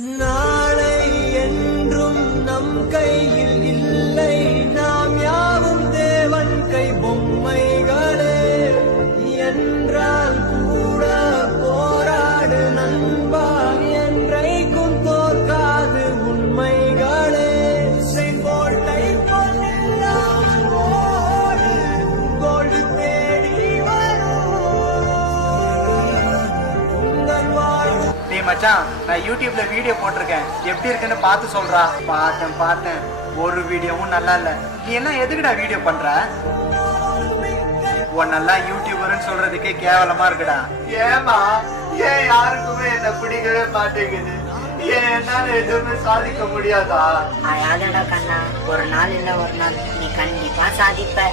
நாளை என்றும் நம் கையில் இல்லை, நாம் யாவும் தேவன் கை பொம்மைகளே. என்றால் கூட போராடு நண்பா, என்றைக்கும் தோற்காது உண்மைகளே. செங்கோட்டை பொன்னில்லாமல் ஓடு, கோடு தேடி வரும் உங்கள் வாழ்வு. டேய் மச்சான், நான் யூடியூப்ல வீடியோ போட்டிருக்கேன், எப்படி இருக்குன்னு பார்த்து சொல்றா. பார்த்தேன், ஒரு வீடியோவும் நல்லா இல்ல. நீ என்ன எதுக்குடா வீடியோ பண்ற? உன்னெல்லாம் யூடியூபர்னு சொல்றதுக்கே கேவலமா இருக்குடா. ஏமா ஏன் யாருக்குமே என்ன பிடிக்கவே மாட்டேங்குது? ஏன் என்னால எதுவுமே சாதிக்க முடியாதா? அழாதடா கண்ணா, ஒரு நாள் இல்ல ஒரு நாள் நீ கண்டிப்பா சாதிப்ப.